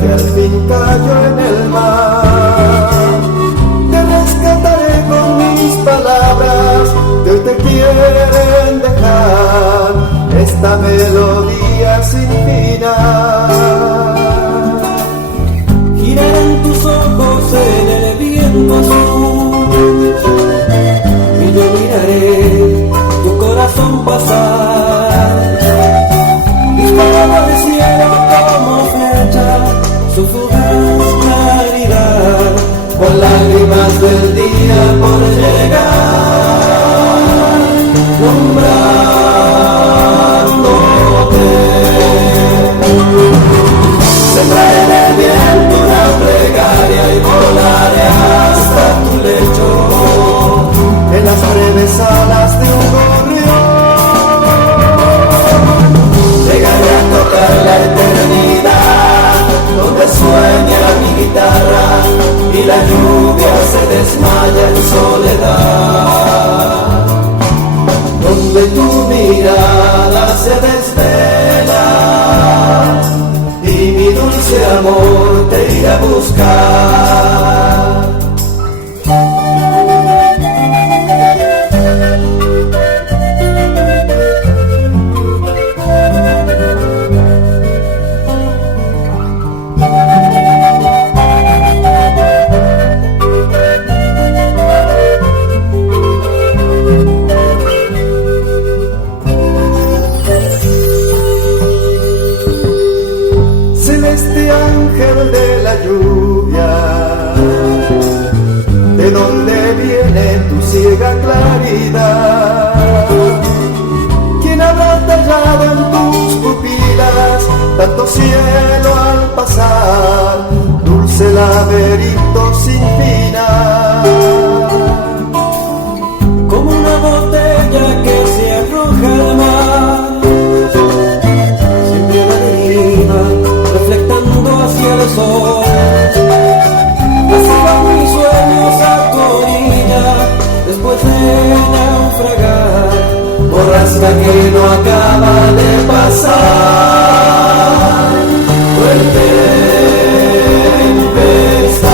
que al fin cayó en el mar. Te rescataré con mis palabras que hoy te quieren dejar esta melodía sin final. Girarán tus ojos en el viento azul y yo miraré tu corazón pasar, disparado al cielo como flecha, su fugaz claridad, con lágrimas del día por llegar, nombrándote. Sembraré en el viento una plegaria y volaré hasta tu lecho, en las breves alas de un gorrión. Llegaré a tocar la eternidad, donde sueña mi guitarra y la lluvia se desmaya en soledad, donde tu mirada se desvela y mi dulce amor te irá a buscar. ¿De dónde viene tu ciega claridad? ¿Quién habrá tallado en tus pupilas tanto cielo al pasar? Dulce laberinto sin final, como una botella que se arroja al mar, siempre a la deriva, reflectando hacia el sol. Así van mis sueños a tu orilla, después de naufragar, borrasca que no acaba de pasar, fuerte tempestad.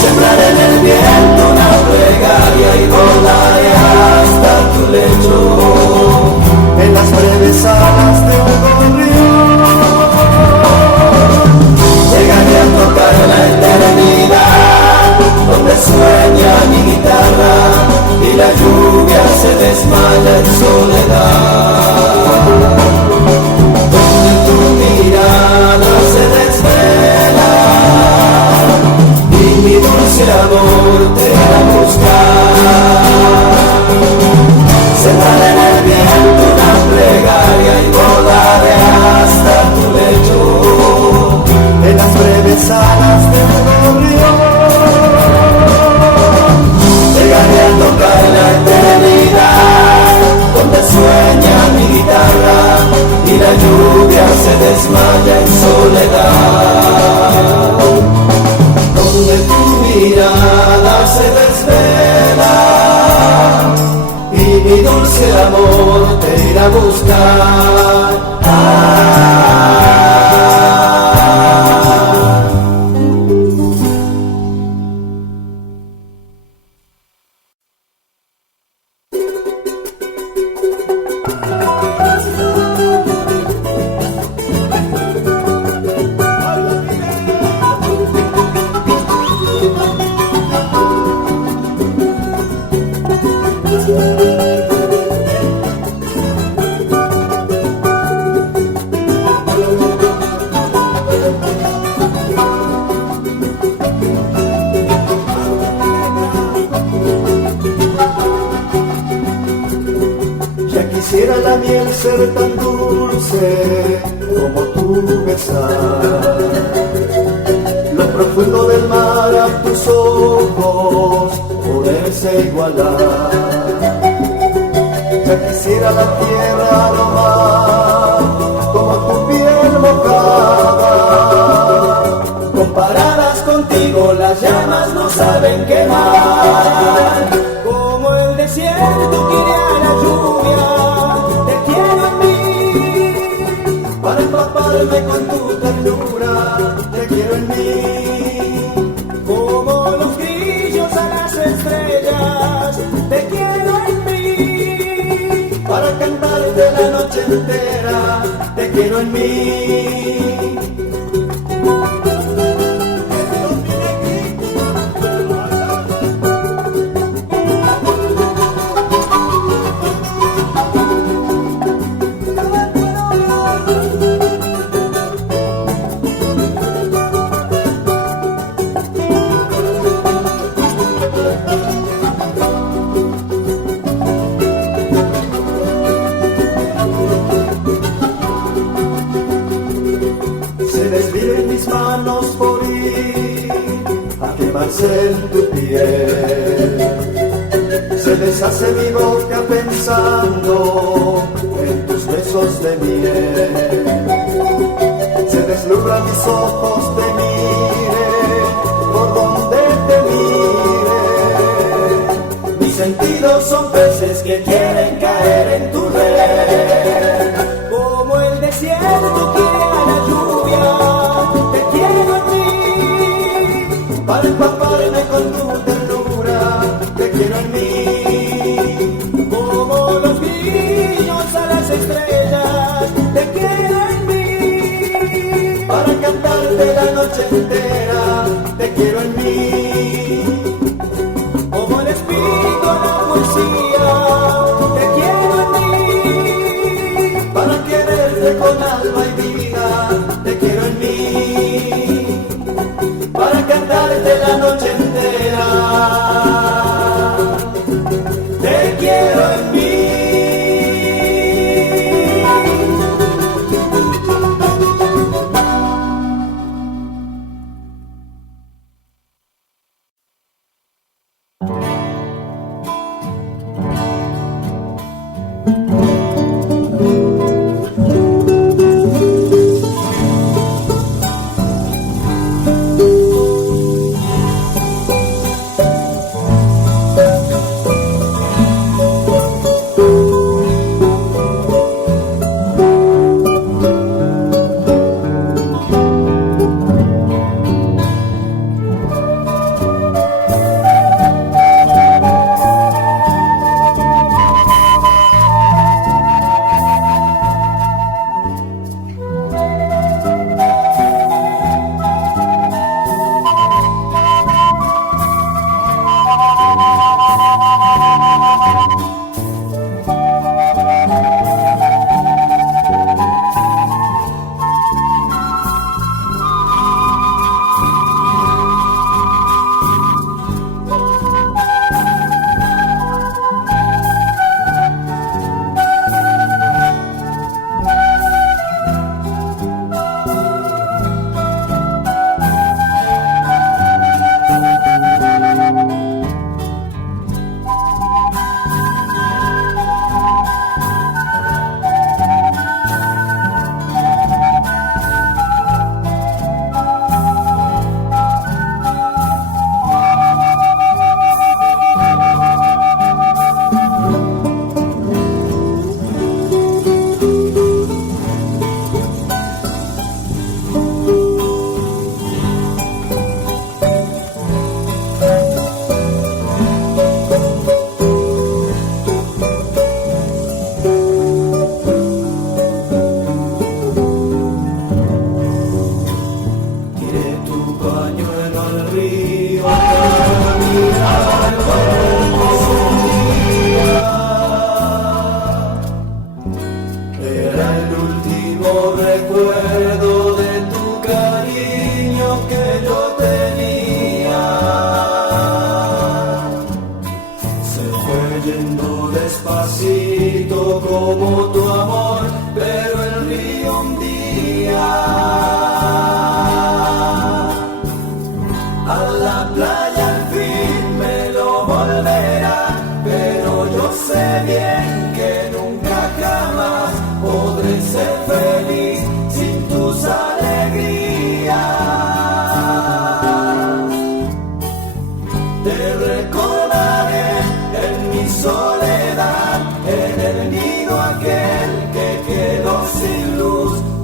Sembraré en el viento una plegaria y volaré hasta tu lecho, en las breves alas de un gorrión. Llegaré a tocar la eternidad, donde sueña mi guitarra y la lluvia se desmaya en soledad, donde tu mirada se desvela y mi dulce amor te irá a buscar. Sembraré en el viento una plegaria y volaré hasta tu lecho, en las breves alas de un gorrión. Llegaré a tocar la eternidad, donde sueña mi guitarra y la lluvia se desmaya en soledad, donde tu mirada se desvela y mi dulce amor te irá a buscar. Quisiera la miel ser tan dulce como tu besar, lo profundo del mar a tus ojos poderse igualar. Ya quisiera la tierra domar como tu piel mojada, comparadas contigo las llamas no saben quemar, como el desierto quiere a la lluvia. Te quiero en mí para empapar empaparme con tu ternura, te quiero en mí. Como los grillos a las estrellas, te quiero en mí. Para cantarte la noche entera, te quiero en mí. En tu piel se deshace mi boca pensando en tus besos de miel, se deslumbran mis ojos, te mire por donde te mire, mis sentidos son peces que quieren caer en tu red, como el desierto quiere a la lluvia, te quiero en mí, para empaparme con tu ternura, te quiero en mí, como los grillos a las estrellas, te quiero en mí, para cantarte la noche entera, te quiero en mí, como el espíritu a la poesía, te quiero en mí, para quererte con alma y vida, te quiero en mí, para cantarte la noche entera, te quiero en mí.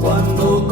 Cuando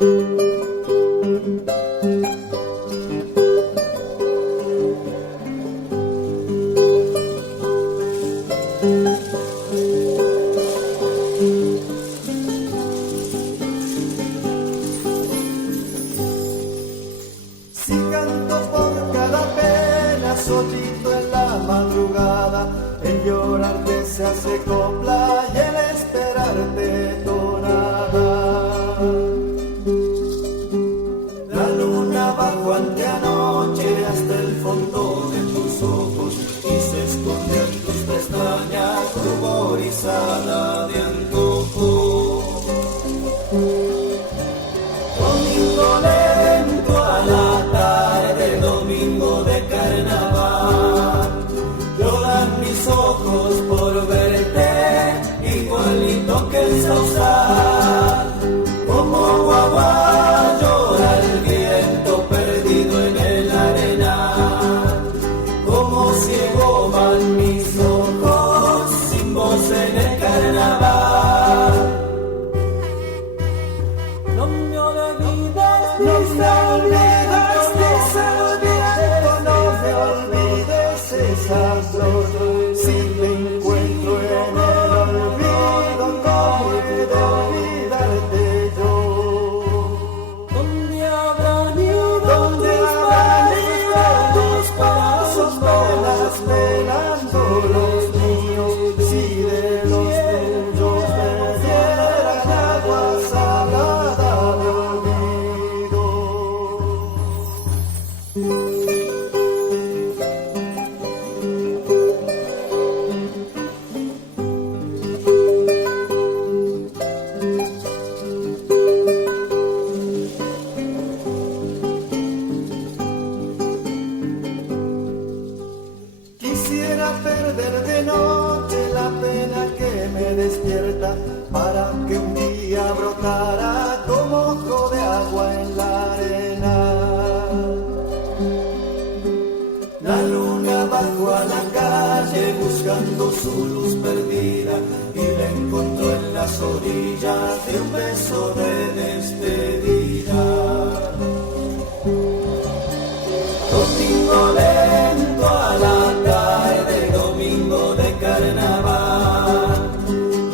Si canto por cada pena solito en la madrugada, el llorarte se hace copla y el esperarte tonada. La luna bajó anteanoche hasta el fondo de tus ojos y se esconde en tus pestañas ruborizada de antojo. Domingo lento a la tarde, domingo de carnaval, lloran mis ojos por verte, igualito que el sausal, como guagua llora el viento perdido en el arenal, como ciego van mis ojos sin voz en el carnaval. No me olvides, no me olvides de ese viento, no me olvides esa flor. Si te encuentro en el olvido, ¿cómo he de olvidarte yo? ¿Dónde habrán ido tus pasos Por las penas los míos, si de los tuyos me dieran agua salada de olvido. Quisiera perder de noche la pena que me despierta, para que un día brotara como ojo de agua en la arena. La luna bajó a la calle buscando su luz perdida y la encontró en las orillas de un beso de despedida. Domingo lento a la tarde, domingo de carnaval,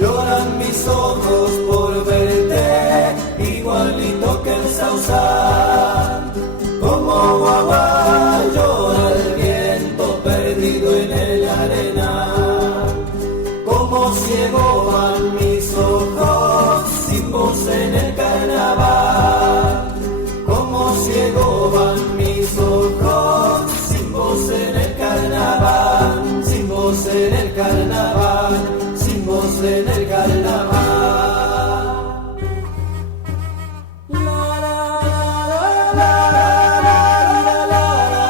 lloran mis ojos por verte, igualito que el sausal, como guagua llora el viento perdido en el arenal, como ciego van mis ojos sin voz en el carnaval, como ciego van mis ojos sin voz en el carnaval, sin voz en el carnaval, sin voz en el carnaval. La la la la la la la la la.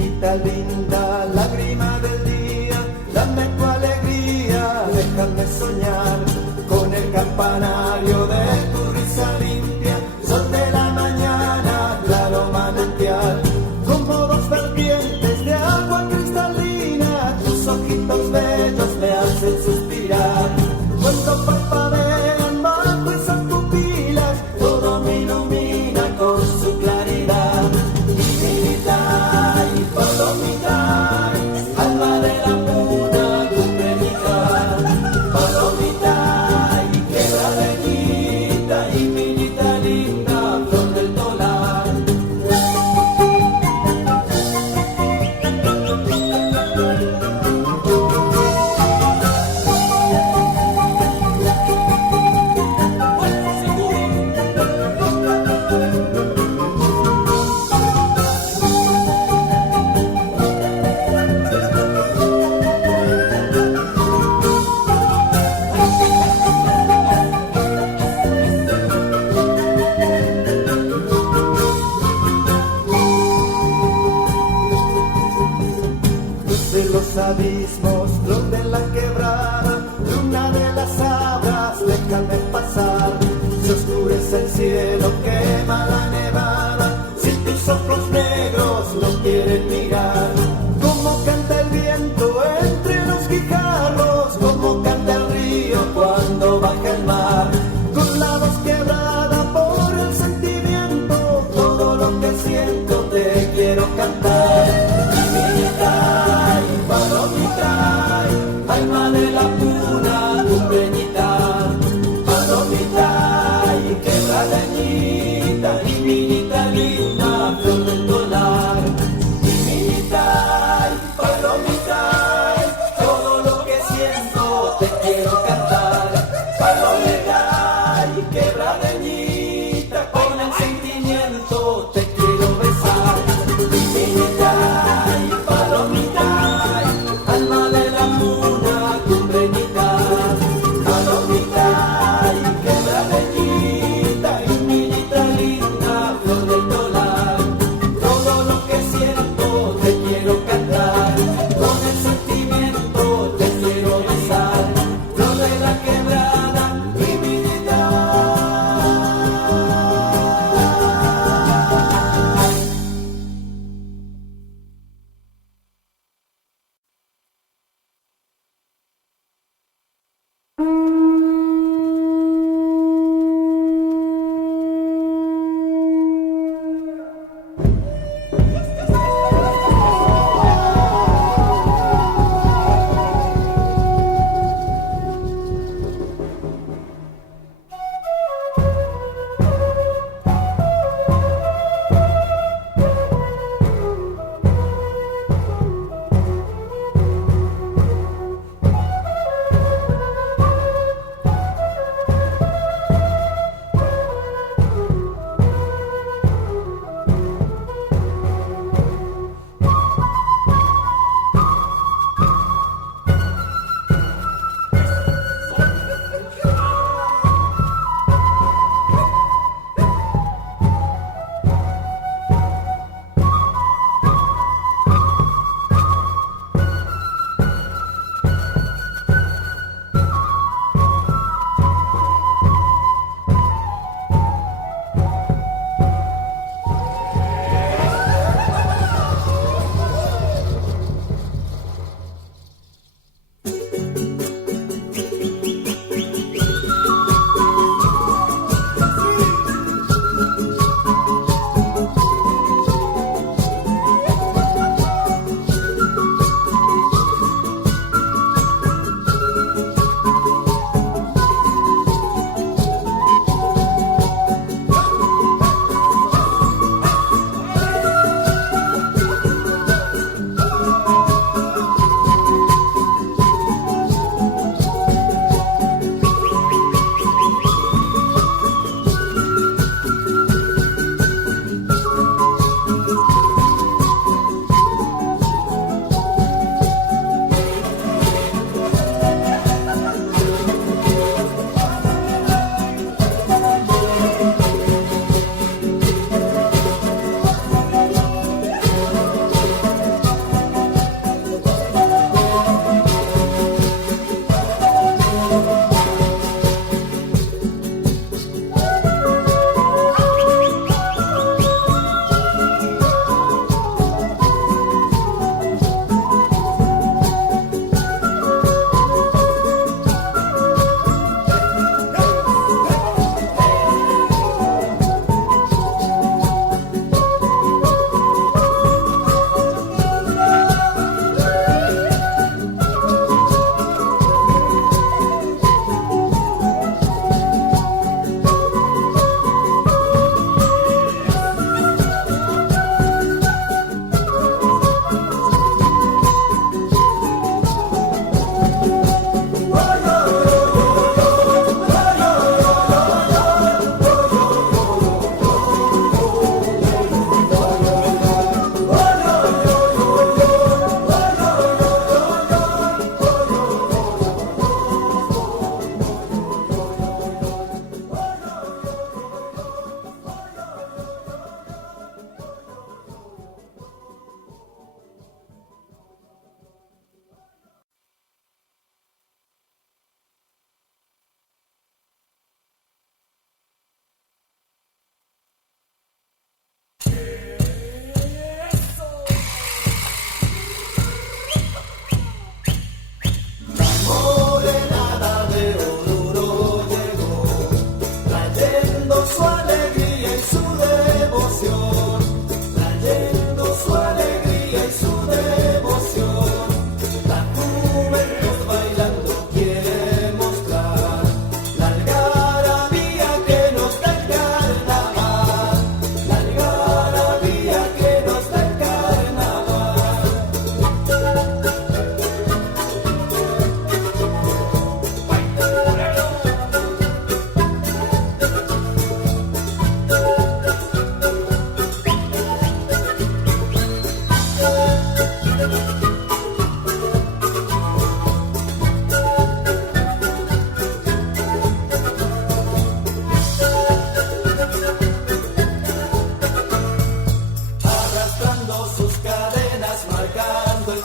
niñita linda, lágrima del día, dame tu alegría, déjame soñar con el campanario de tu risa limpia, sol de la mañana, claro manantial, como dos vertientes de agua cristalina, tus ojitos bellos me hacen suspirar, cuando parpadean bajo esas pupilas, todo me ilumina con su claridad. Y palomita, alma de la puna, cumplidita, palomita, y quebradita, y minita linda, flor del tolar. De los abismos, flor de la quebrada, luna de las abras, déjame pasar. Se oscurece el cielo, quema la nevada, si tus ojos negros no quieren mirar. Como canta el viento entre los guijarros, como canta el río cuando baja el mar. Con la voz quebrada por el sentimiento, todo lo que siento te quiero cantar. Palomita, alma de la puna, tu peñita, palomita, y quebradeñita, y minita linda, flor del tolar, y minita, palomita, todo lo que siento te quiero cantar, palomita, y quebradeñita, con el sentimiento te quiero besar, y minita, y palomita, alma de la puna, cumbreñita, palomita, y quebradeñita, y minita linda, flor del tolar, todo lo que siento te quiero cantar, con el sentimiento te quiero besar, flor de la quebrada y minita.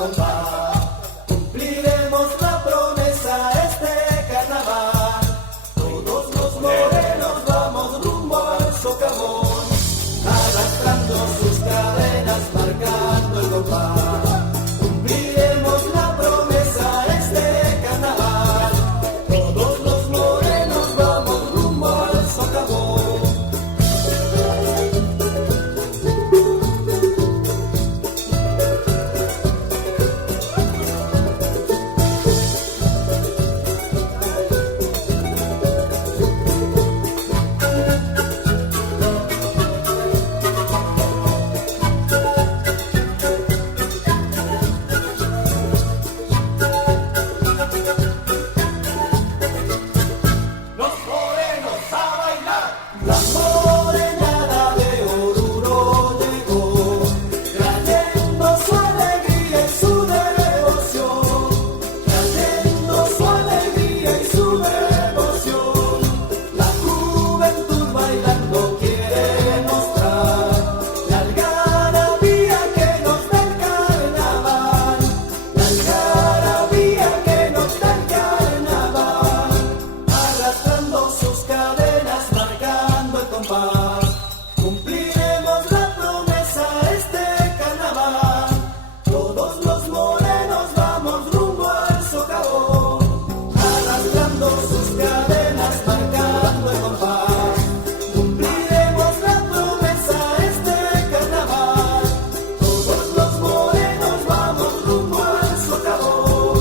compás. Cumpliremos la promesa este carnaval. Todos los morenos vamos rumbo al socavón, arrastrando sus cadenas, marcando el compás. Cumpliremos la promesa este carnaval. Todos los morenos vamos rumbo al socavón. La morenada de Oruro llegó, trayendo su alegría y su devoción, trayendo su alegría y su devoción. La juventud bailando quiere mostrar la algarabía que nos da el carnaval, la algarabía que nos da el carnaval, arrastrando sus cadenas, marcando el compás. Cumpliremos la promesa este carnaval. Todos los morenos vamos rumbo al socavón, arrastrando sus cadenas, marcando el compás. Cumpliremos la promesa este carnaval. Todos los morenos vamos rumbo al socavón.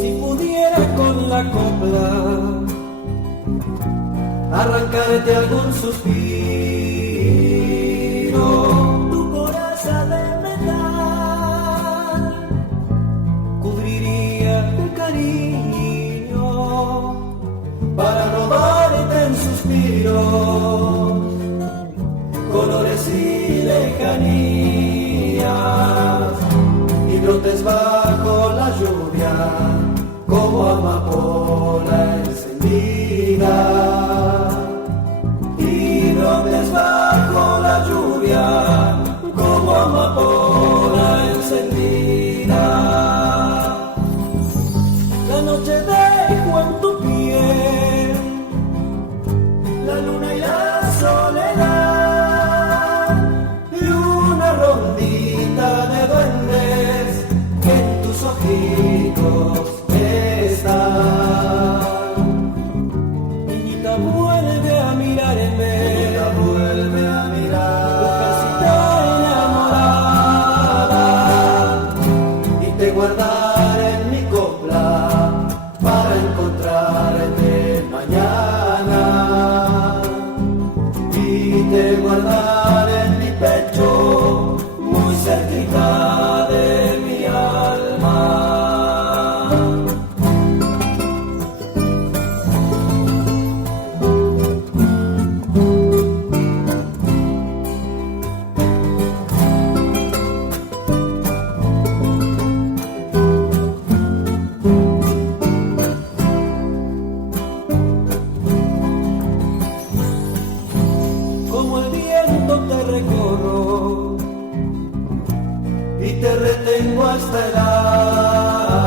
Si pudiera con la copla arrancarte algún suspiro, tu coraza de metal cubriría el cariño para robarte en suspiros, colores y lejanías, y brotes bajo la lluvia como amapola encendida, y brotes bajo la lluvia como amapola encendida. La noche dejó en tu piel la luna y la soledad, y una rondita de duendes que en tus ojitos están. Niñita, vuelve a mirarme, niñita, vuelve a mirar, mujercita enamorada, y te guardaré en mi copla para encontrarte mañana, y te guardaré en mi pecho muy cerquita de mi alma. Como el viento te recorro y te retengo hasta el alma.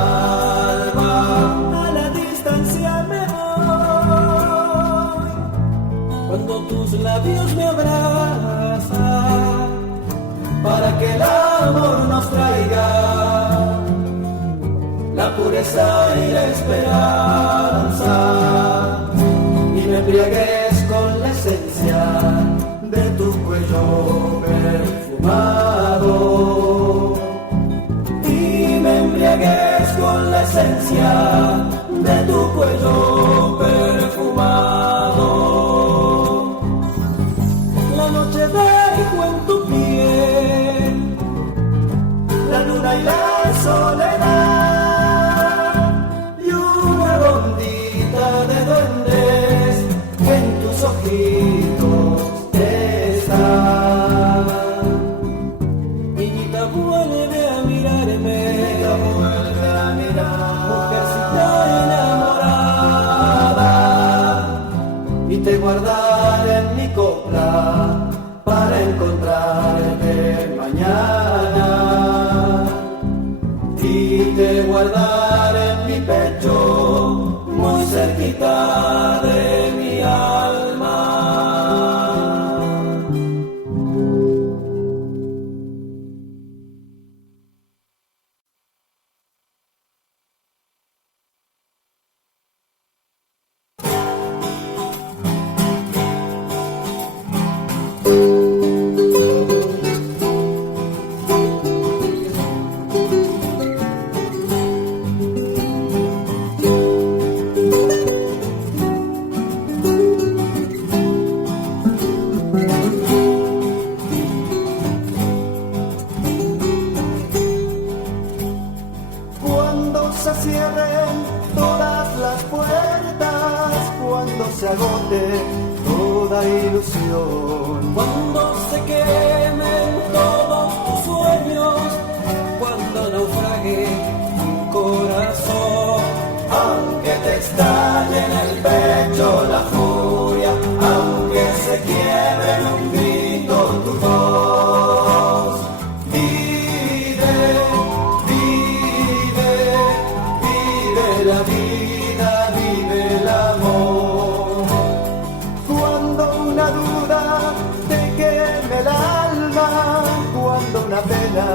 A la distancia me voy cuando tus labios me abrazan, para que el amor no nos traiga la pureza y la esperanza, y me embriagues con la esencia de tu cuello perfumado, y me embriagues con la esencia de tu cuello perfumado. La noche dejo en tu piel la luna y la soledad, y una rondita de duendes que en tus ojitos están. Niñita, vuelve a mirarme, mujercita enamorada, y te guardaré en mi copla para encontrarte mañana, y te guardaré en mi pecho muy cerquita de mi alma. Se agote toda ilusión, cuando se quemen todos tus sueños, cuando naufrague tu corazón, aunque te estalle en el pecho la furia, aunque se quiebre en un grito tu voz, vive, vive, vive la vida, vive el amor. Una duda te queme el alma, cuando una pena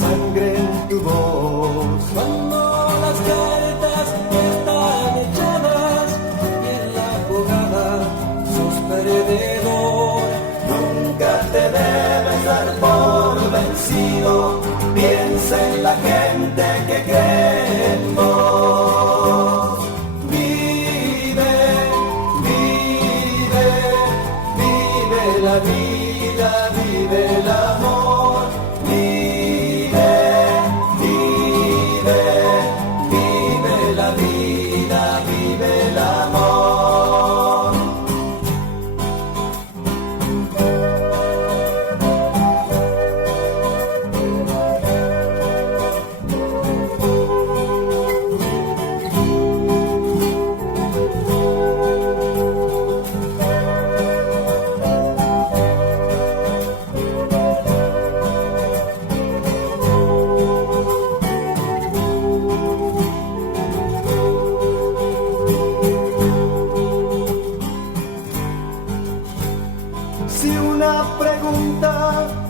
sangre en tu voz, cuando las cartas están echadas y en la jugada sos perdedor. Nunca te debes dar por vencido, piensa en la gente que cree en vos. La vida, vive el amor, vive, vive, vive la vida, vive el amor.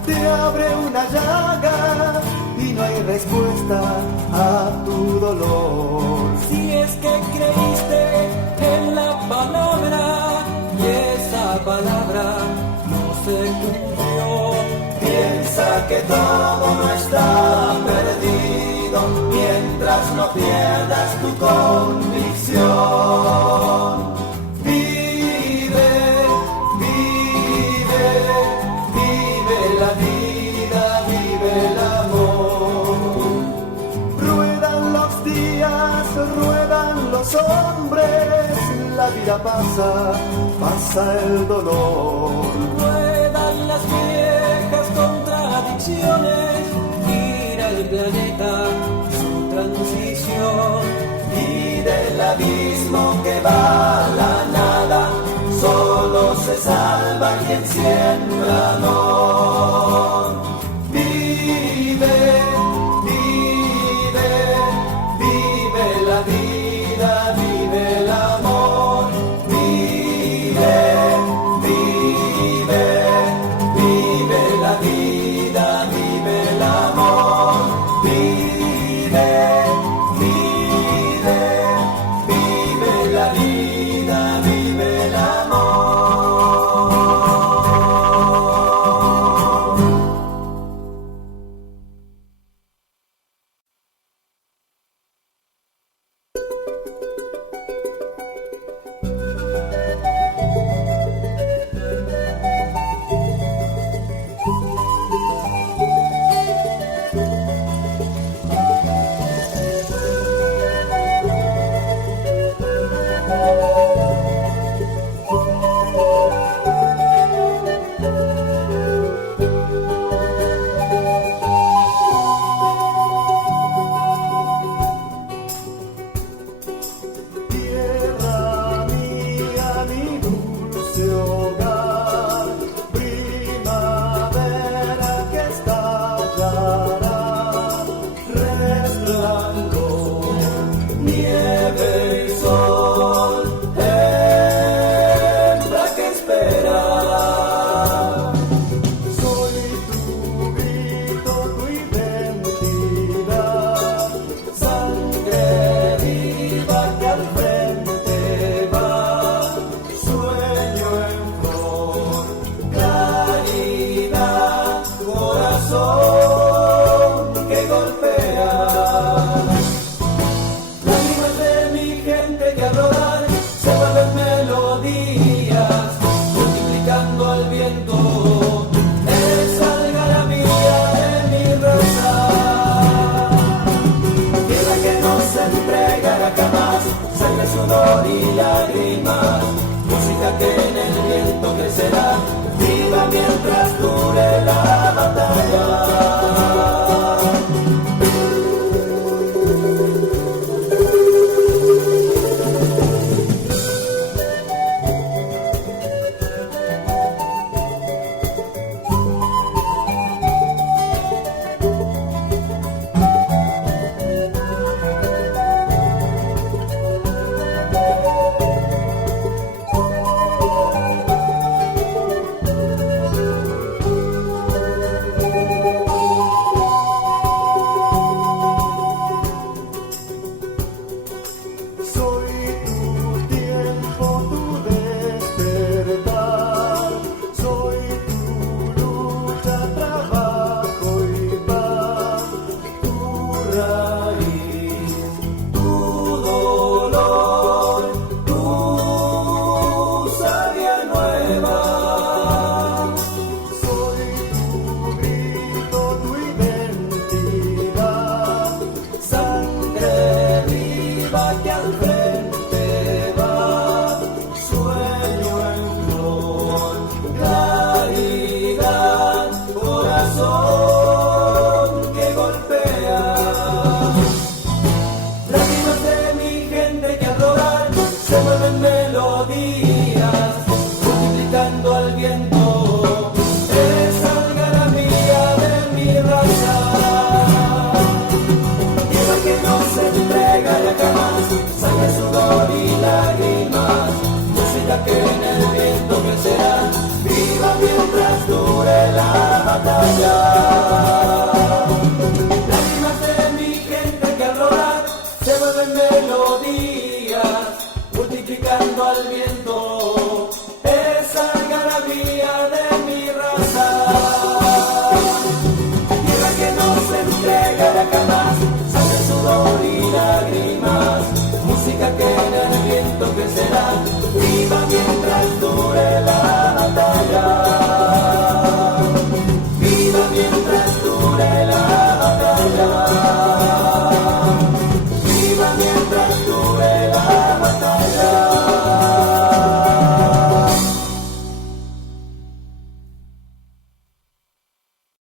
Te abre una llaga y no hay respuesta a tu dolor. Si es que creíste en la palabra y esa palabra no se cumplió, piensa que todo no está perdido mientras no pierdas tu convicción. La vida, vive el amor. Ruedan los días, ruedan los hombres, la vida pasa, pasa el dolor. Ruedan las viejas contradicciones, gira el planeta su transición, y del abismo que va a la nada solo se salva quien siembra amor. Vive, vive, vive la vida, vive el amor. Vive, vive, vive la vida, vive el amor. mientras dure la